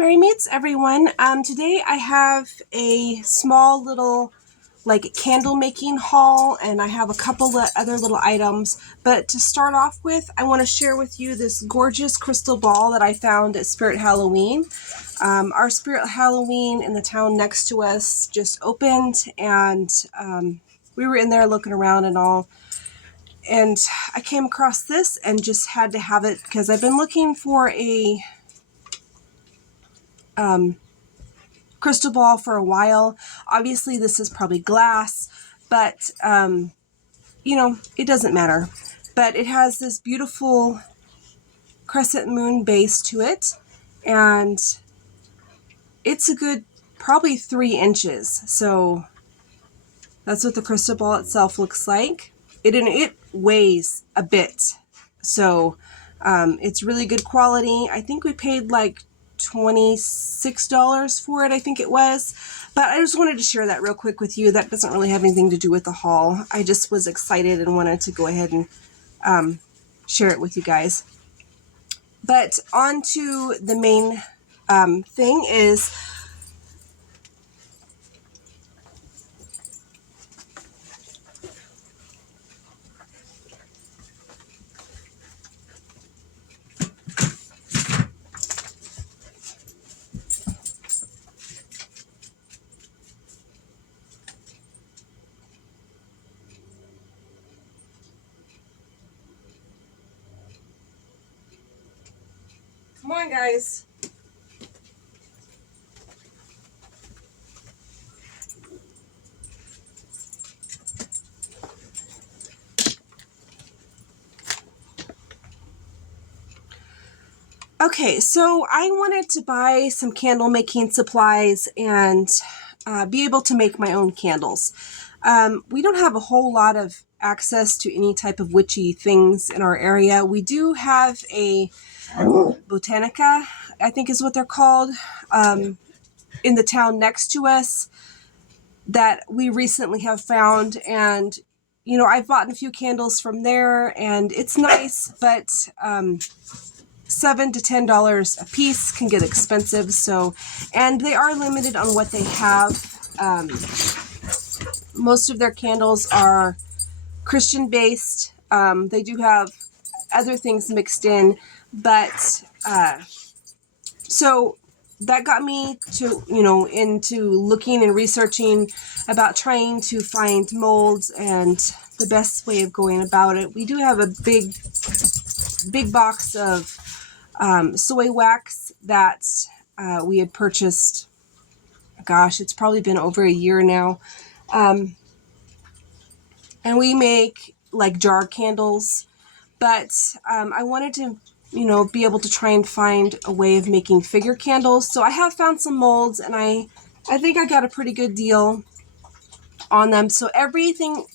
Merry meets everyone. Today I have a small little candle making haul, and I have a couple of other little items. But to start off with, I want to share with you this gorgeous crystal ball that I found at Spirit Halloween. Our Spirit Halloween in the town next to us just opened, and we were in there looking around and all. And I came across this and just had to have it because I've been looking for a crystal ball for a while. Obviously this is probably glass, but you know, it doesn't matter. But it has this beautiful crescent moon base to it, and it's a good probably 3 inches. So that's what the crystal ball itself looks like. It weighs a bit, so it's really good quality. I think we paid like $26 for it, I think it was. But I just wanted to share that real quick with you. That doesn't really have anything to do with the haul. I just was excited and wanted to go ahead and share it with you guys. But on to the main thing is come on, guys. Okay, so I wanted to buy some candle making supplies and be able to make my own candles. We don't have a whole lot of access to any type of witchy things in our area. We do have a botanica, I think is what they're called, in the town next to us that we recently have found. And, you know, I've bought a few candles from there and it's nice, but $7 to $10 a piece can get expensive. So, and they are limited on what they have. Most of their candles are Christian based. They do have other things mixed in, but so that got me to, you know, into looking and researching about trying to find molds and the best way of going about it. We do have a big box of soy wax that we had purchased. Gosh, it's probably been over a year now. And we make like jar candles, but I wanted to, you know, be able to try and find a way of making figure candles. So I have found some molds, and I think I got a pretty good deal on them. So everything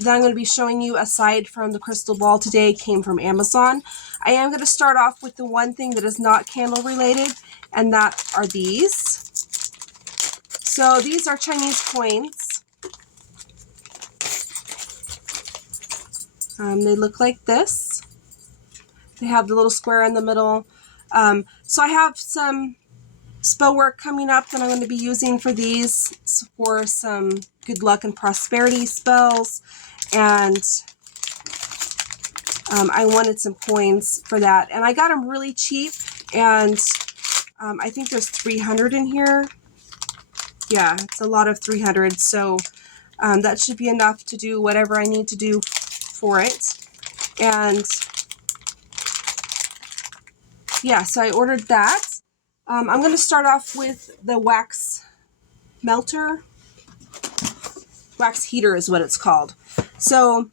that I'm going to be showing you aside from the crystal ball today came from Amazon. I am going to start off with the one thing that is not candle related, and that are these. So these are Chinese coins. They look like this. They have the little square in the middle. So I have some spell work coming up that I'm going to be using for these for some good luck and prosperity spells. And I wanted some coins for that. And I got them really cheap. And I think there's 300 in here. Yeah, it's a lot of 300. So that should be enough to do whatever I need to do for it. And yeah, so I ordered that. I'm going to start off with the wax melter. Wax heater is what it's called. So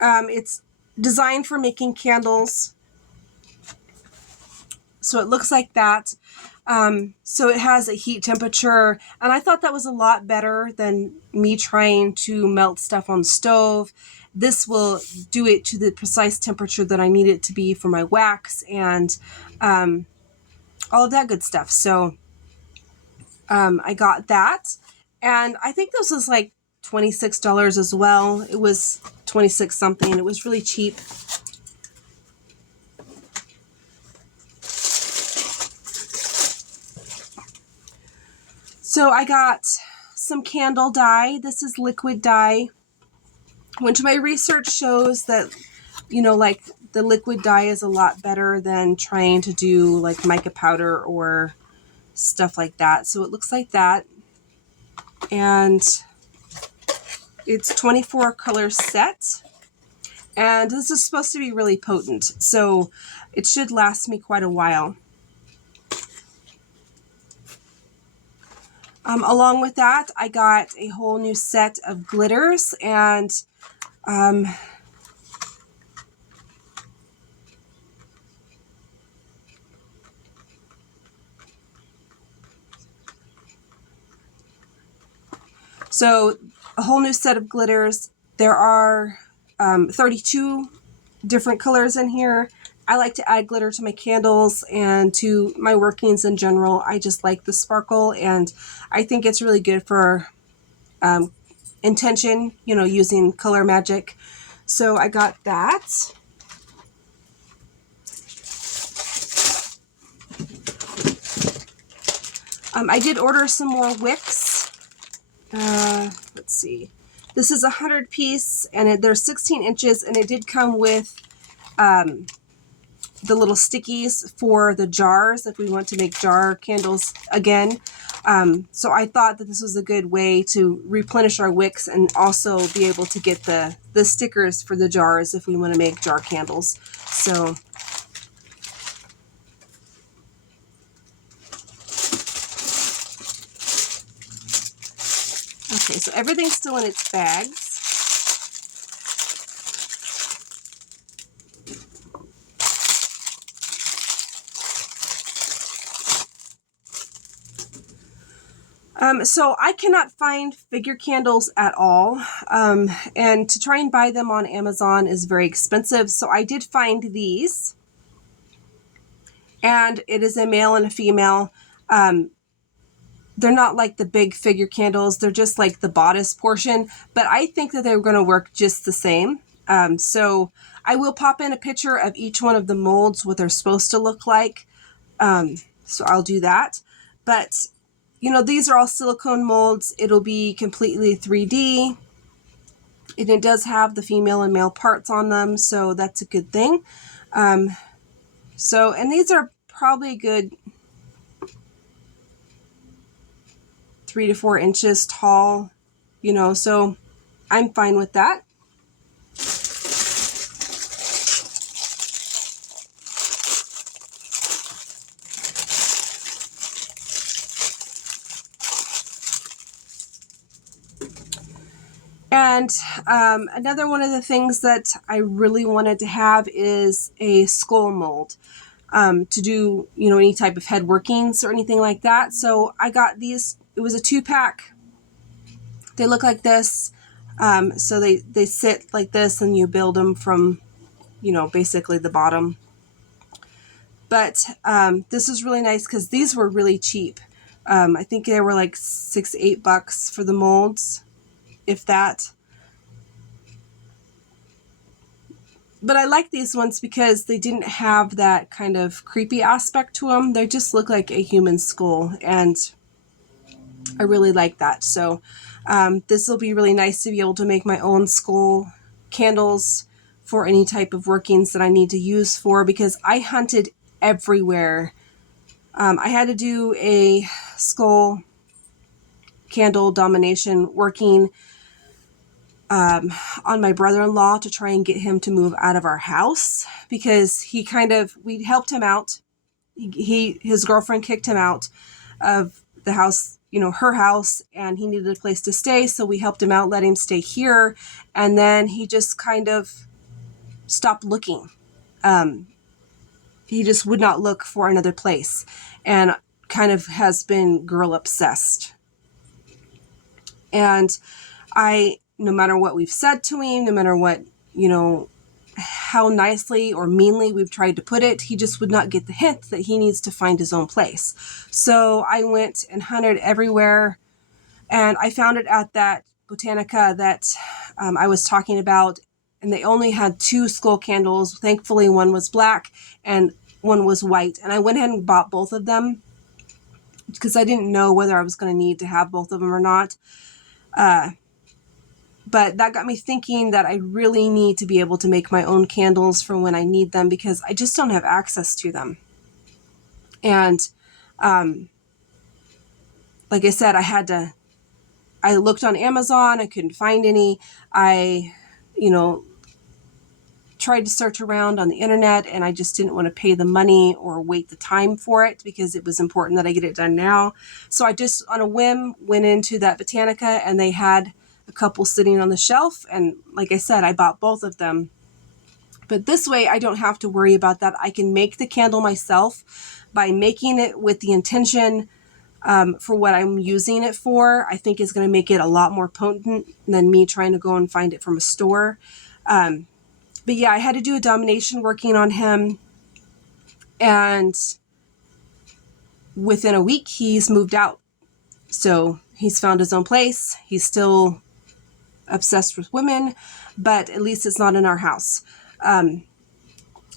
it's designed for making candles. So it looks like that. So it has a heat temperature, and I thought that was a lot better than me trying to melt stuff on the stove. This will do it to the precise temperature that I need it to be for my wax and all of that good stuff. So I got that, and I think this was like $26 as well. It was 26 something. It was really cheap. So I got some candle dye. This is liquid dye, which my research shows that, you know, like the liquid dye is a lot better than trying to do like mica powder or stuff like that. So it looks like that. And it's 24 color set. And this is supposed to be really potent, so it should last me quite a while. Along with that, I got a whole new set of glitters, and so a whole new set of glitters. There are 32 different colors in here. I like to add glitter to my candles and to my workings in general. I just like the sparkle, and I think it's really good for intention, you know, using color magic. So I got that. I did order some more wicks. Let's see. This is a 100 piece, and they're 16 inches, and it did come with the little stickies for the jars if we want to make jar candles again. So I thought that this was a good way to replenish our wicks and also be able to get the stickers for the jars if we want to make jar candles. So okay, so everything's still in its bags. So I cannot find figure candles at all, and to try and buy them on Amazon is very expensive. So I did find these, and it is a male and a female. They're not like the big figure candles. They're just like the bodice portion, but I think that they're going to work just the same. So I will pop in a picture of each one of the molds, what they're supposed to look like. So I'll do that. But, you know, these are all silicone molds. It'll be completely 3D. And it does have the female and male parts on them, so that's a good thing. And these are probably a good 3 to 4 inches tall, you know, so I'm fine with that. And another one of the things that I really wanted to have is a skull mold to do, you know, any type of head workings or anything like that. So I got these. It was a 2-pack. They look like this. So they sit like this, and you build them from, you know, basically the bottom. But this is really nice because these were really cheap. I think they were like $6-8 for the molds, if that. But I like these ones because they didn't have that kind of creepy aspect to them. They just look like a human skull, and I really like that. So this will be really nice to be able to make my own skull candles for any type of workings that I need to use for, because I hunted everywhere. I had to do a skull candle domination working on my brother-in-law to try and get him to move out of our house, because we helped him out. His girlfriend kicked him out of the house, you know, her house, and he needed a place to stay. So we helped him out, let him stay here. And then he just kind of stopped looking. He just would not look for another place, and kind of has been girl obsessed. And no matter what we've said to him, no matter what, you know, how nicely or meanly we've tried to put it, he just would not get the hint that he needs to find his own place. So I went and hunted everywhere, and I found it at that Botanica that I was talking about, and they only had 2 skull candles. Thankfully, one was black and one was white, and I went ahead and bought both of them. because I didn't know whether I was going to need to have both of them or not. But that got me thinking that I really need to be able to make my own candles for when I need them, because I just don't have access to them. And like I said, I looked on Amazon, I couldn't find any. I, tried to search around on the internet, and I just didn't want to pay the money or wait the time for it, because it was important that I get it done now. So I just, on a whim, went into that Botanica, and they had a couple sitting on the shelf. And like I said, I bought both of them. But this way, I don't have to worry about that. I can make the candle myself by making it with the intention for what I'm using it for. I think is going to make it a lot more potent than me trying to go and find it from a store. But yeah, I had to do a domination working on him. And within a week, he's moved out. So he's found his own place. He's still obsessed with women, but at least it's not in our house.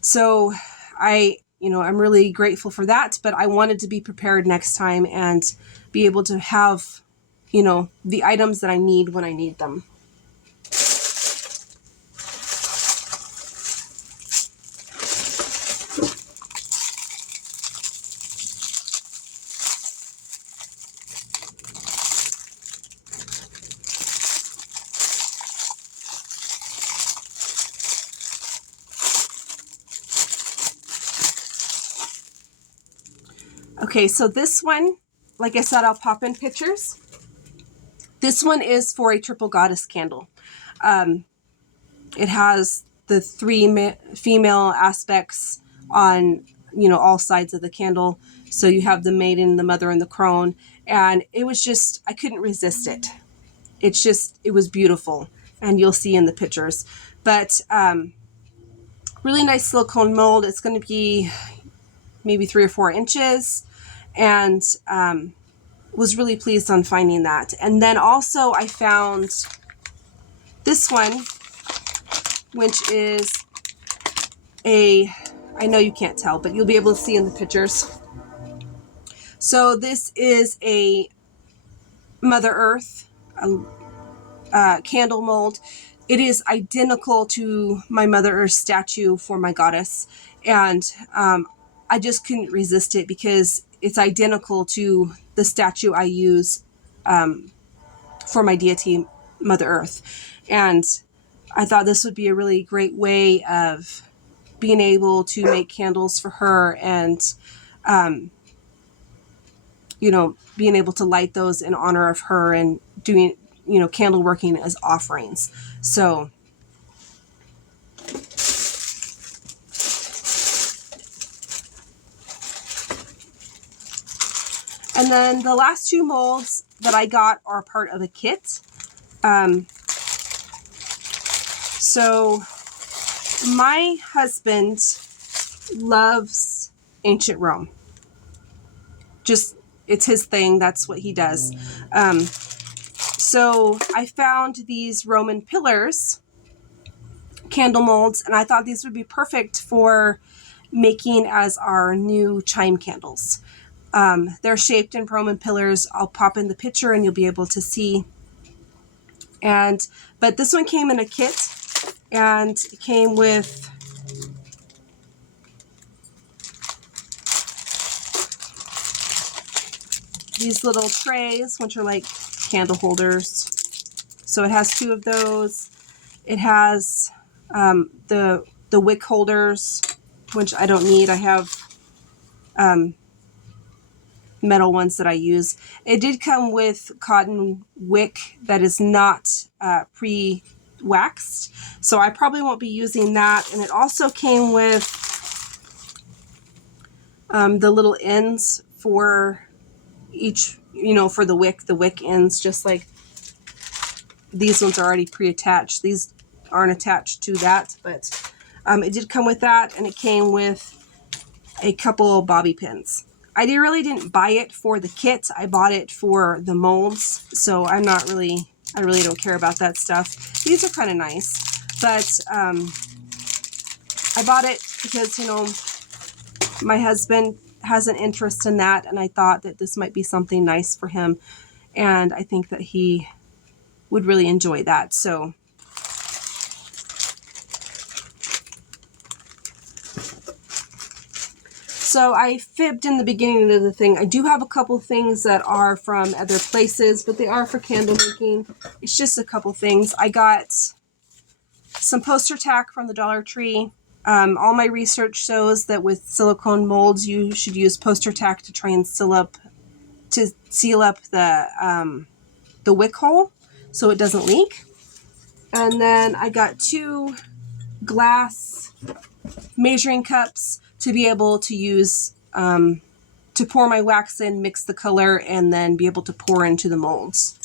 So I'm really grateful for that, but I wanted to be prepared next time and be able to have, the items that I need when I need them. Okay, so this one, like I said, I'll pop in pictures. This one is for a triple goddess candle. It has the three female aspects on, all sides of the candle. So you have the maiden, the mother, and the crone. And it was just, I couldn't resist it. It was beautiful. And you'll see in the pictures. But really nice silicone mold. It's going to be maybe 3 or 4 inches. And was really pleased on finding that. And then also I found this one, which is I know you can't tell, but you'll be able to see in the pictures. So this is a Mother Earth candle mold. It is identical to my Mother Earth statue for my goddess. And I just couldn't resist it because it's identical to the statue I use for my deity, Mother Earth. And I thought this would be a really great way of being able to make candles for her and, being able to light those in honor of her and doing, candle working as offerings. So and then the last 2 molds that I got are part of a kit. So my husband loves ancient Rome. It's his thing. That's what he does. So I found these Roman pillars, candle molds, and I thought these would be perfect for making as our new chime candles. They're shaped in Roman pillars. I'll pop in the picture and you'll be able to see. But this one came in a kit, and it came with these little trays, which are like candle holders. So it has 2 of those. It has the wick holders, which I don't need. I have metal ones that I use. It did come with cotton wick that is not pre-waxed, so I probably won't be using that. And it also came with the little ends for each, for the wick ends, just like these ones are already pre-attached. These aren't attached to that, but it did come with that, and it came with a couple bobby pins. I really didn't buy it for the kit. I bought it for the molds, so I really don't care about that stuff. These are kind of nice, but I bought it because, my husband has an interest in that, and I thought that this might be something nice for him, and I think that he would really enjoy that. So I fibbed in the beginning of the thing. I do have a couple things that are from other places, but they are for candle making. It's just a couple things. I got some poster tack from the Dollar Tree. All my research shows that with silicone molds, you should use poster tack to try and seal up the wick hole so it doesn't leak. And then I got 2 glass measuring cups to be able to use to pour my wax in, mix the color, and then be able to pour into the molds.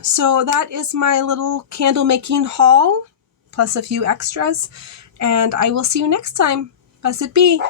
So that is my little candle making haul, plus a few extras, and I will see you next time. Blessed be.